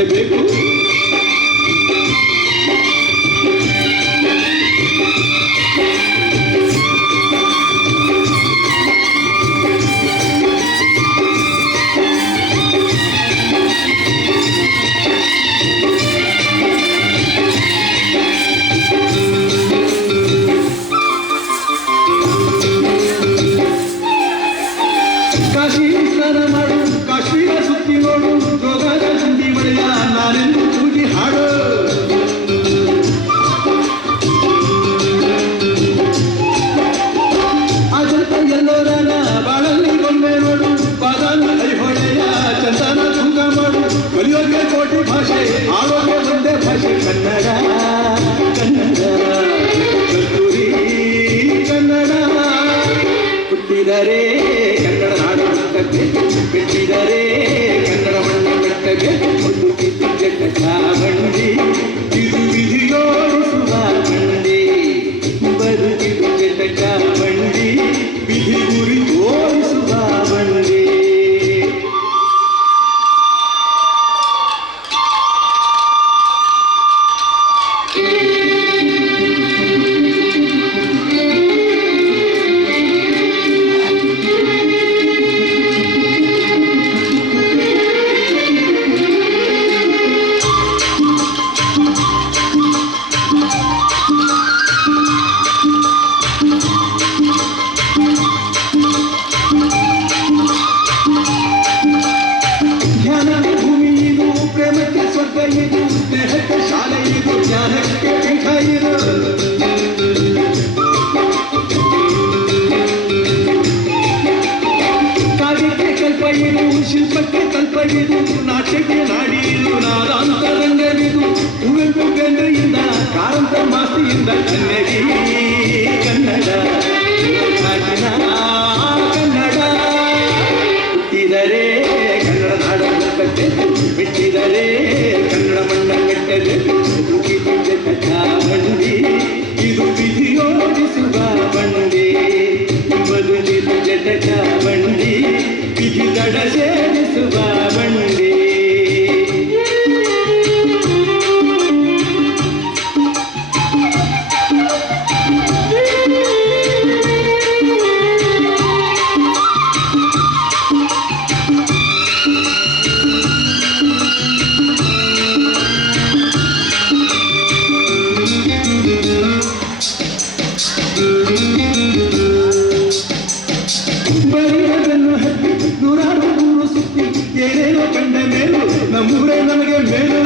ಕಟ್ಟಬೇಕು. ಕಾಶಿ ಸ್ನಾನ ಮಾಡು, ಕಾಶ್ಮೀರ ಸುತ್ತಿ ನೋಡು, ಗೋಗಾದ ಚಂಡಿ ಮಳೆಯ ನಾನೆಂದು ಕೂಗಿ ಹಾಡು. ಅಜಂತ ಎಲ್ಲೋರನ ಬಾಳಲ್ಲಿ ಗೊಂಬೆ ನೋಡು, ಬಾದಾಮಿ ಐಹೊಳೆಯ ಚಂದನ ತೂಗ ಮಾಡು. ಕಲಿಯೋಕೆ ಕೋಟಿ ಭಾಷೆ, ಆಡೋಕೆ ಒಂದೇ ಭಾಷೆ ಕನ್ನಡ. ಕನ್ನಡ ಕಸ್ತೂರಿ ಕನ್ನಡ. ಹುಟ್ಟಿದರೆ ಕನ್ನಡ ನಾಡು ಮಟ್ಟಕ್ಕೆ, ಬಿಟ್ಟಿದರೆ ಕನ್ನಡ ಮಣ್ಣ ಮಟ್ಟಕ್ಕೆ. ಒಂದು ಕಿತ್ತು ಜಟ್ಟ ಚಾಮಂಡಿ, ಇದು ವಿಧಿಯೋಡಿಸುವ ಮಂಡಿ. ಬದುಕಿದು ಜಟ್ಟ ಚಾಮಂಡಿ, ವಿಧಿ ಗುರಿ ಓಡಿಸುವ ಮಂಡಿ. ಧ್ಯಾನಕ್ಕೆ ಭೂಮಿ ಇದು, ಪ್ರೇಮಕ್ಕೆ ಸ್ವರ್ಗ ಇದು, ಸ್ನೇಹಕ್ಕೆ ಶಾಲೆ ಇದು, ಜ್ಞಾನಕ್ಕೆ ಪೀಠ ಇದು. ಕಾವ್ಯಕ್ಕೆ ಕಲ್ಪ ಇದು, ಶಿಲ್ಪಕ್ಕೆ ಕಲ್ಪ ಇದು, ನಾಟ್ಯಕ್ಕೆ ನಾಡಿ ಇದು, ನಾದಾಂತರಂಗವಿದು. ಕುವೆಂಪು ಕೇಂದ್ರದಿಂದ, ಕಾರಂತ ಮಾಸ್ತಿಯಿಂದ ಕನ್ನಡಿ ಕನ್ನಡ. ಕಾಟಿನ ಕನ್ನಡ. ಹುಟ್ಟಿದರೆ ಕನ್ನಡ ನಾಡ ಮಟ್ಟಕ್ಕೆ, ಬಿಟ್ಟಿದರೆ ಕನ್ನಡ ಮಣ್ಣ ಕಟ್ಟದೆ. ದುಃಖಿತು ಜಟ್ಟ ಚಾಮಂಡಿ, ಇದು ವಿಧಿಯೋಡಿಸುವ ಬಂಡಿ. ಬದುಕಿತು ಜಟ್ಟ ಚಾಮಂಡಿ, ವಿಧಿ ದಡ ಸೇರಿಸುವ ಬಂಡಿ. ಬರಿಯದನ್ನು ಹತ್ತಿ ನೂರಾರು ಊರು ಸುತ್ತಿ, ಏನೇನೋ ಕಂಡ ಮೇಲು ನಮ್ಮೂರೇ ನಮಗೆ ಮೇಲು.